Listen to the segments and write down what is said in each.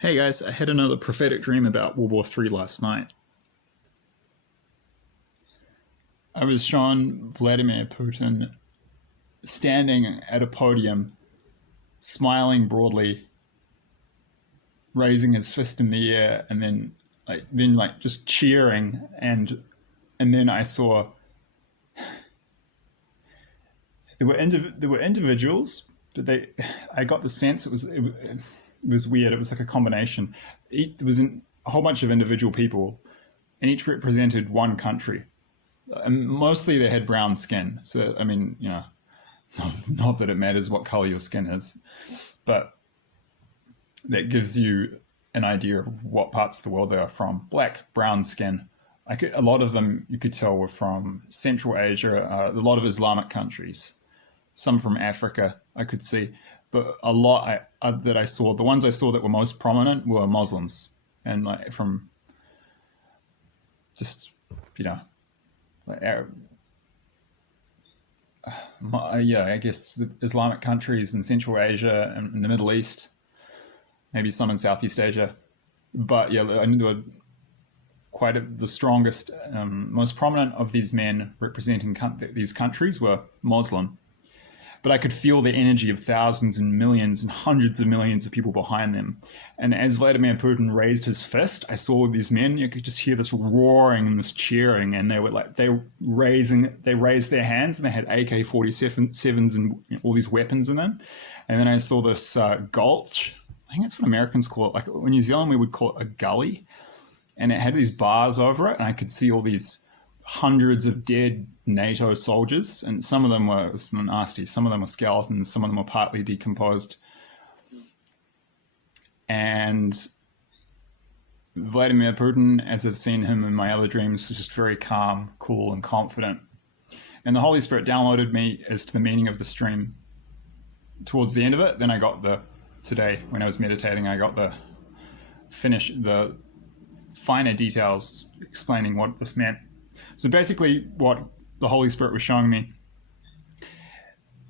Hey guys, I had another prophetic dream about World War III last night. I was shown Vladimir Putin standing at a podium, smiling broadly, raising his fist in the air, and then just cheering. And then I saw there were individuals, but I got the sense it was weird. It was like a combination. There was a whole bunch of individual people, and each represented one country. And mostly they had brown skin. So, I mean, not that it matters what color your skin is, but that gives you an idea of what parts of the world they are from. Black, brown skin. A lot of them you could tell were from Central Asia, a lot of Islamic countries, some from Africa I could see, but a lot that I saw, the ones I saw that were most prominent were Muslims, and like from just you know like yeah, I guess the Islamic countries in Central Asia and in the Middle East, maybe some in Southeast Asia. But yeah, I knew there were the strongest, most prominent of these men representing these countries were Muslim. But I could feel the energy of thousands and millions and hundreds of millions of people behind them. And as Vladimir Putin raised his fist, I saw these men. You could just hear this roaring and this cheering, and they raised their hands, and they had AK-47s and all these weapons in them. And then I saw this gulch. I think that's what Americans call it. Like in New Zealand, we would call it a gully, and it had these bars over it, and I could see all these hundreds of dead NATO soldiers, and some of them were nasty. Some of them were skeletons. Some of them were partly decomposed. And Vladimir Putin, as I've seen him in my other dreams, was just very calm, cool, and confident. And the Holy Spirit downloaded me as to the meaning of the stream towards the end of it. Then today, when I was meditating, I got the finer details explaining what this meant. So basically what the Holy Spirit was showing me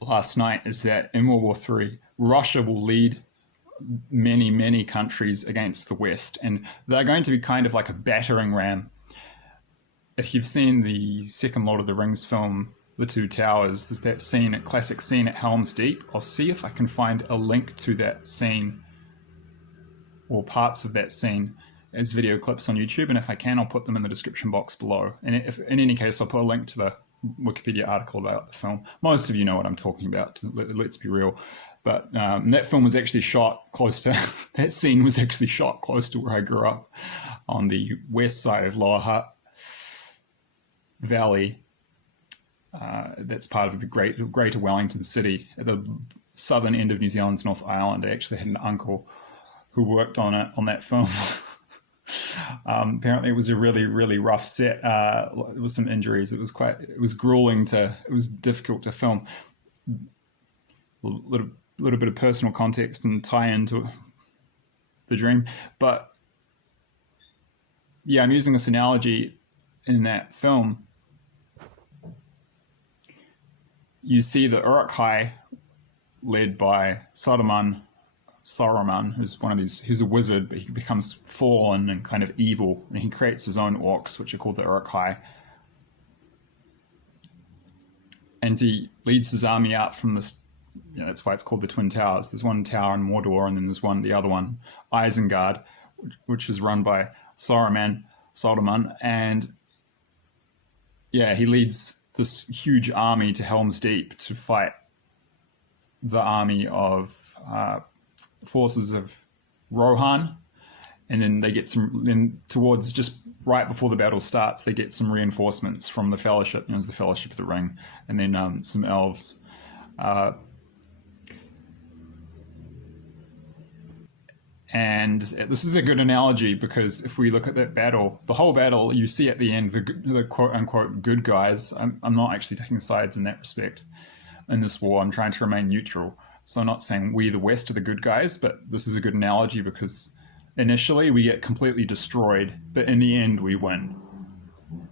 last night is that in World War III, Russia will lead many, many countries against the West, and they're going to be kind of like a battering ram. If you've seen the second Lord of the Rings film, The Two Towers, there's that scene, a classic scene at Helm's Deep. I'll see if I can find a link to that scene or parts of that scene as video clips on YouTube, and if I can, I'll put them in the description box below. And if in any case, I'll put a link to the Wikipedia article about the film. Most of you know what I'm talking about, let's be real. But that film was actually shot close to, that scene was actually shot close to where I grew up, on the west side of Lower Hutt Valley. That's part of the Greater Wellington City, at the southern end of New Zealand's North Island. I actually had an uncle who worked on that film. Apparently it was a really, really rough set. There was some injuries. It was grueling it was difficult to film. A little bit of personal context and tie into the dream. But yeah, I'm using this analogy in that film. You see the Uruk-hai led by Saruman, who's a wizard, but he becomes fallen and kind of evil, and he creates his own orcs, which are called the Uruk-hai. And he leads his army out from this, that's why it's called the Twin Towers. There's one tower in Mordor, and then there's the other one, Isengard, which is run by Saruman, and yeah, he leads this huge army to Helm's Deep to fight the army of forces of Rohan, and then they get towards just right before the battle starts, they get some reinforcements from the Fellowship, the Fellowship of the Ring, and then some elves. And this is a good analogy, because if we look at that battle, the whole battle, you see at the end the quote-unquote good guys. I'm not actually taking sides in that respect. In this war, I'm trying to remain neutral. So I'm not saying we, the West, are the good guys, but this is a good analogy because initially we get completely destroyed, but in the end we win.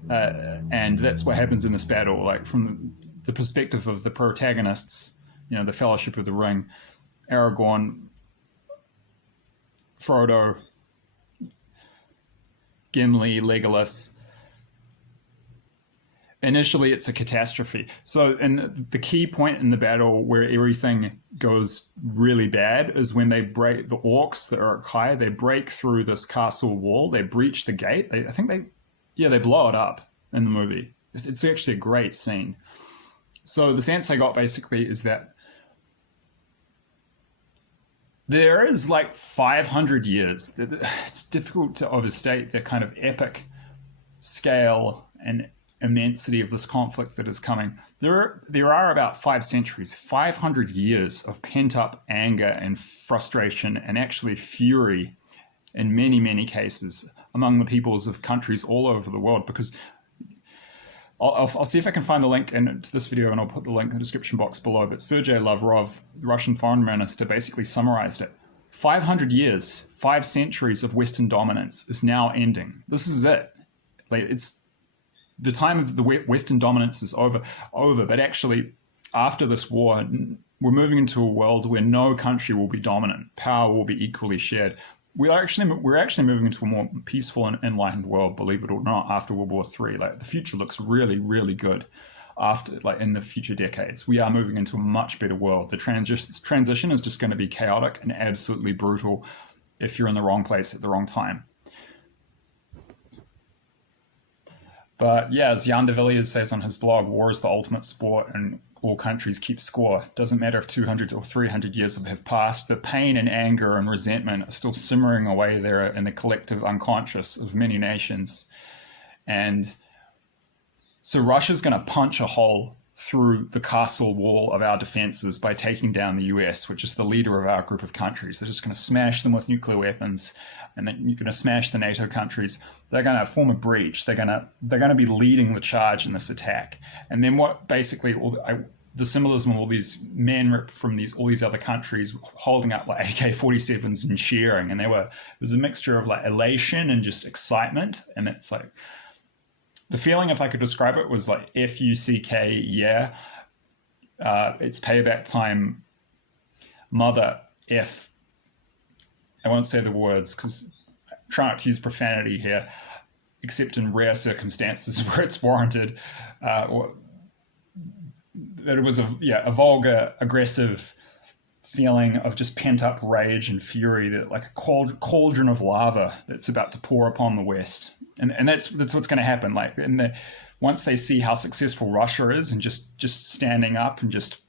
And that's what happens in this battle. Like from the perspective of the protagonists, the Fellowship of the Ring, Aragorn Frodo, Gimli, Legolas. Initially, it's a catastrophe. So, and the key point in the battle where everything goes really bad is when they break the orcs that are high. They break through this castle wall. They breach the gate. They blow it up in the movie. It's actually a great scene. So the sense I got basically is that there is like 500 years. It's difficult to overstate the kind of epic scale and immensity of this conflict that is coming. There are about 5 centuries, 500 years of pent-up anger and frustration and actually fury in many, many cases among the peoples of countries all over the world. Because I'll see if I can find the link to this video, and I'll put the link in the description box below. But Sergei Lavrov, the Russian foreign minister, basically summarized it. 500 years, 5 centuries of Western dominance is now ending. This is it. It's the time of the Western dominance is over. But actually, after this war, we're moving into a world where no country will be dominant. Power will be equally shared. We're actually moving into a more peaceful and enlightened world, believe it or not, after World War III. The future looks really, really good after, in the future decades. We are moving into a much better world. The transition is just going to be chaotic and absolutely brutal if you're in the wrong place at the wrong time. But yeah, as Jan de Villiers says on his blog, war is the ultimate sport and all countries keep score. Doesn't matter if 200 or 300 years have passed, the pain and anger and resentment are still simmering away there in the collective unconscious of many nations. And so Russia's going to punch a hole through the castle wall of our defenses by taking down the US, which is the leader of our group of countries. They're just going to smash them with nuclear weapons, and then you're going to smash the NATO countries. They're going to form a breach. They're going to be leading the charge in this attack. And then what basically the symbolism of all these men from all these other countries holding up AK-47s and cheering, and it was a mixture of elation and just excitement. And it's the feeling, if I could describe it, was F-U-C-K, yeah. It's payback time. Mother F. I won't say the words because I try not to use profanity here, except in rare circumstances where it's warranted. That it was a vulgar, aggressive feeling of just pent-up rage and fury, that like a cauldron of lava that's about to pour upon the West. And that's what's going to happen. Once they see how successful Russia is, and just standing up, and just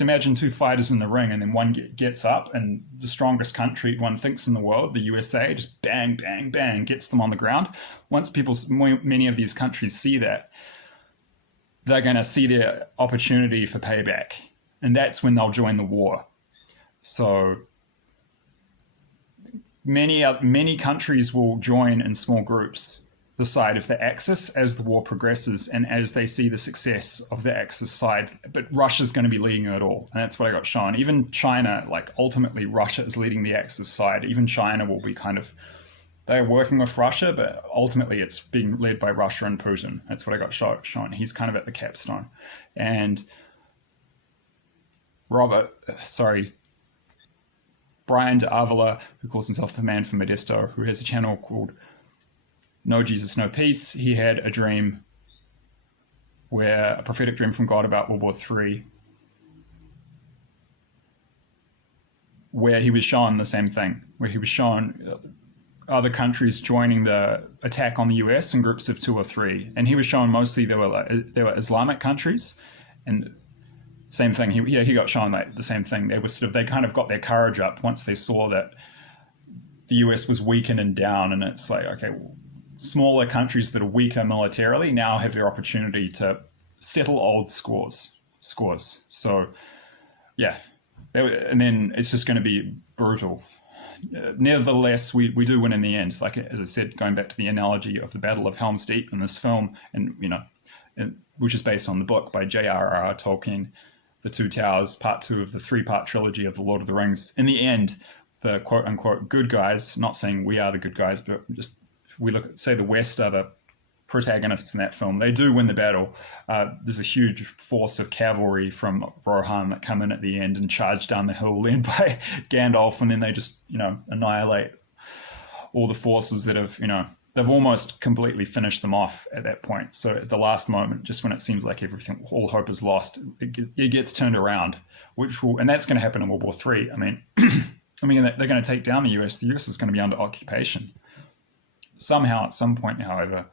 imagine 2 fighters in the ring, and then one gets up, and the strongest country one thinks in the world, the USA, just bang, bang, bang, gets them on the ground. Once many of these countries see that, they're going to see their opportunity for payback, and that's when they'll join the war. So many countries will join in small groups the side of the Axis as the war progresses and as they see the success of the Axis side. But Russia's going to be leading it all, and that's what I got shown. Even China, ultimately Russia is leading the Axis side. Even China will be they're working with Russia, but ultimately it's being led by Russia and Putin. That's what I got shown. He's kind of at the capstone. And Brian de Avila, who calls himself the man from Modesto, who has a channel called No Jesus, No Peace, he had a dream, a prophetic dream from God about World War III, where he was shown the same thing, where he was shown other countries joining the attack on the US in groups of 2 or 3. And he was shown mostly they were Islamic countries, and same thing. He got shown the same thing. They kind of got their courage up once they saw that the US was weakened and down, and it's smaller countries that are weaker militarily now have their opportunity to settle old scores. So, yeah, and then it's just going to be brutal. Nevertheless, we do win in the end. As I said, going back to the analogy of the Battle of Helm's Deep in this film, and which is based on the book by J.R.R. Tolkien, The Two Towers, part 2 of the 3-part trilogy of The Lord of the Rings. In the end, the quote-unquote good guys, not saying we are the good guys, but just we say the West are the protagonists in that film. They do win the battle. There's a huge force of cavalry from Rohan that come in at the end and charge down the hill, led by Gandalf, and then they just, annihilate all the forces that have, they've almost completely finished them off at that point. So at the last moment, just when it seems like everything, all hope is lost, it gets turned around, and that's going to happen in World War III. I mean, they're going to take down the US. The US is going to be under occupation. Somehow, at some point, however,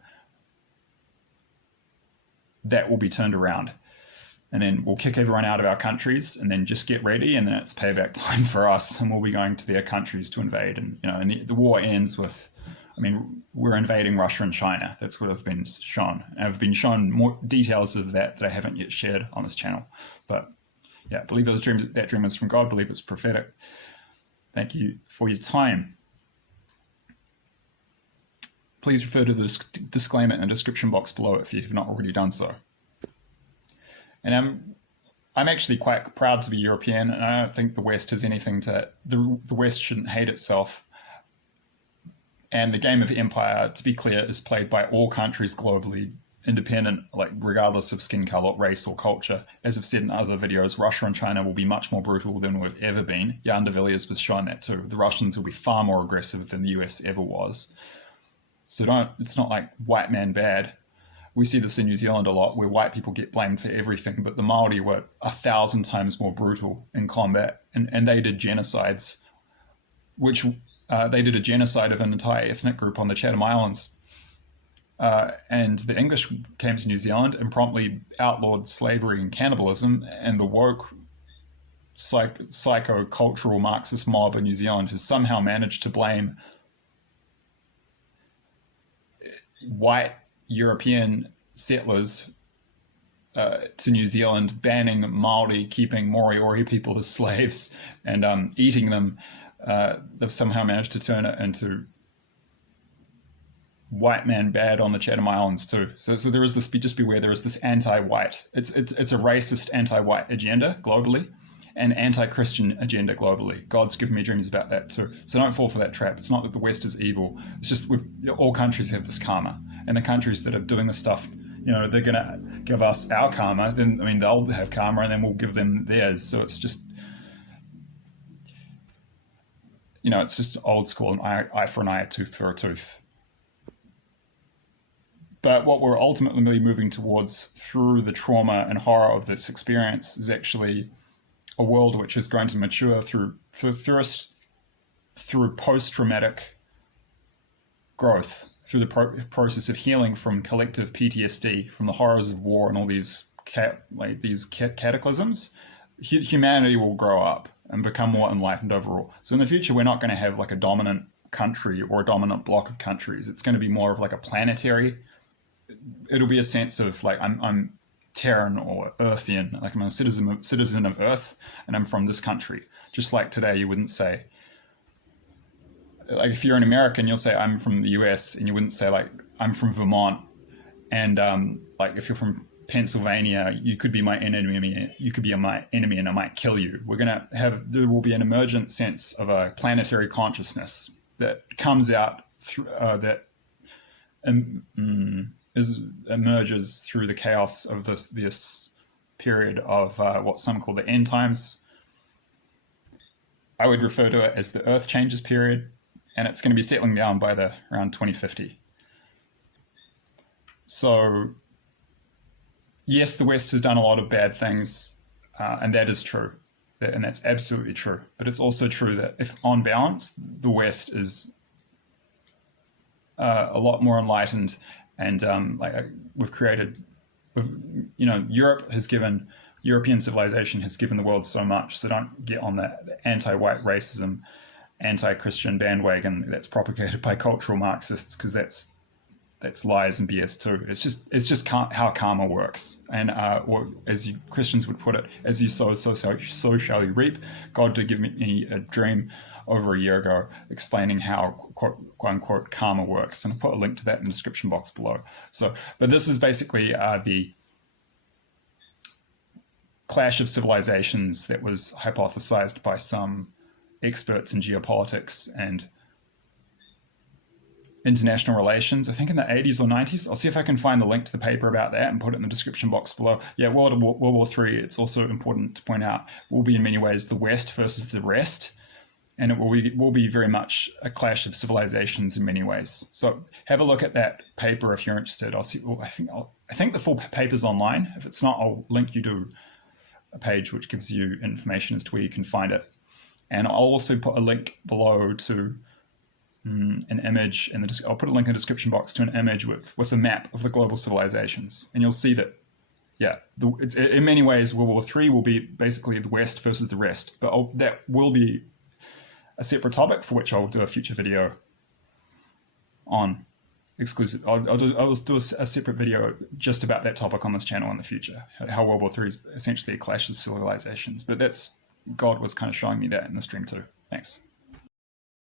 that will be turned around. And then we'll kick everyone out of our countries and then just get ready, and then it's payback time for us, and we'll be going to their countries to invade. And the war ends with, we're invading Russia and China. That's what I've been shown. And I've been shown more details of that I haven't yet shared on this channel. But yeah, believe those dreams, that dream was from God, believe it's prophetic. Thank you for your time. Please refer to the disclaimer in the description box below if you have not already done so. And I'm actually quite proud to be European, and I don't think the West has anything to... The West shouldn't hate itself. And the game of empire, to be clear, is played by all countries globally, independent, regardless of skin color, race, or culture. As I've said in other videos, Russia and China will be much more brutal than we've ever been. Jan de Villiers was showing that too. The Russians will be far more aggressive than the US ever was. So it's not like white man bad. We see this in New Zealand a lot, where white people get blamed for everything, but the Māori were 1,000 times more brutal in combat, and they did genocides, which they did a genocide of an entire ethnic group on the Chatham Islands. And the English came to New Zealand and promptly outlawed slavery and cannibalism, and the woke psycho-cultural Marxist mob in New Zealand has somehow managed to blame white European settlers to New Zealand, banning Māori, keeping Moriori people as slaves, and eating them. They've somehow managed to turn it into white man bad on the Chatham Islands too. So there is this, just beware, there is this anti-white. It's a racist anti-white agenda globally, and anti-Christian agenda globally. God's given me dreams about that too. So don't fall for that trap. It's not that the West is evil. It's just all countries have this karma, and the countries that are doing this stuff, they're going to give us our karma. Then they'll have karma, and then we'll give them theirs. So it's just, it's just old school, an eye for an eye, a tooth for a tooth. But what we're ultimately moving towards through the trauma and horror of this experience is actually a world which is going to mature through post-traumatic growth, through the process of healing from collective PTSD, from the horrors of war and all these cataclysms. Humanity will grow up and become more enlightened overall. So in the future, we're not going to have a dominant country or a dominant block of countries. It's going to be more of a planetary. It'll be a sense of I'm Terran or Earthian, I'm a citizen of Earth, and I'm from this country. Just like today, you wouldn't say, if you're an American, you'll say I'm from the US, and you wouldn't say I'm from Vermont. And if you're from Pennsylvania, you could be my enemy. You could be my enemy, and I might kill you. There will be an emergent sense of a planetary consciousness that comes out through emerges through the chaos of this period of what some call the end times. I would refer to it as the Earth changes period, and it's going to be settling down by around 2050. So, yes, the West has done a lot of bad things, and that is true, and that's absolutely true. But it's also true that, if on balance, the West is a lot more enlightened, and European civilization has given the world so much. So don't get on that anti-white racism, anti-Christian bandwagon that's propagated by cultural Marxists, because that's lies and BS too. It's just how karma works, and or as you Christians would put it, as you sow, so shall you reap. God did give me a dream over a year ago explaining how quote unquote karma works, and I'll put a link to that in the description box below. But this is basically the clash of civilizations that was hypothesized by some experts in geopolitics and international relations, I think in the 80s or 90s. I'll see if I can find the link to the paper about that and put it in the description box below. Yeah, World War III, it's also important to point out, will be in many ways the West versus the rest. And it will be very much a clash of civilizations in many ways. So have a look at that paper if you're interested. I think the full paper's online. If it's not, I'll link you to a page which gives you information as to where you can find it. And I'll also put a link below to an image, and I'll put a link in the description box to an image with a map of the global civilizations. And you'll see that, yeah, in many ways, World War III will be basically the West versus the rest. But that will be a separate topic for which I'll do a future video on exclusive. I'll do a separate video just about that topic on this channel in the future. How World War III is essentially a clash of civilizations. But God was kind of showing me that in the stream too. Thanks.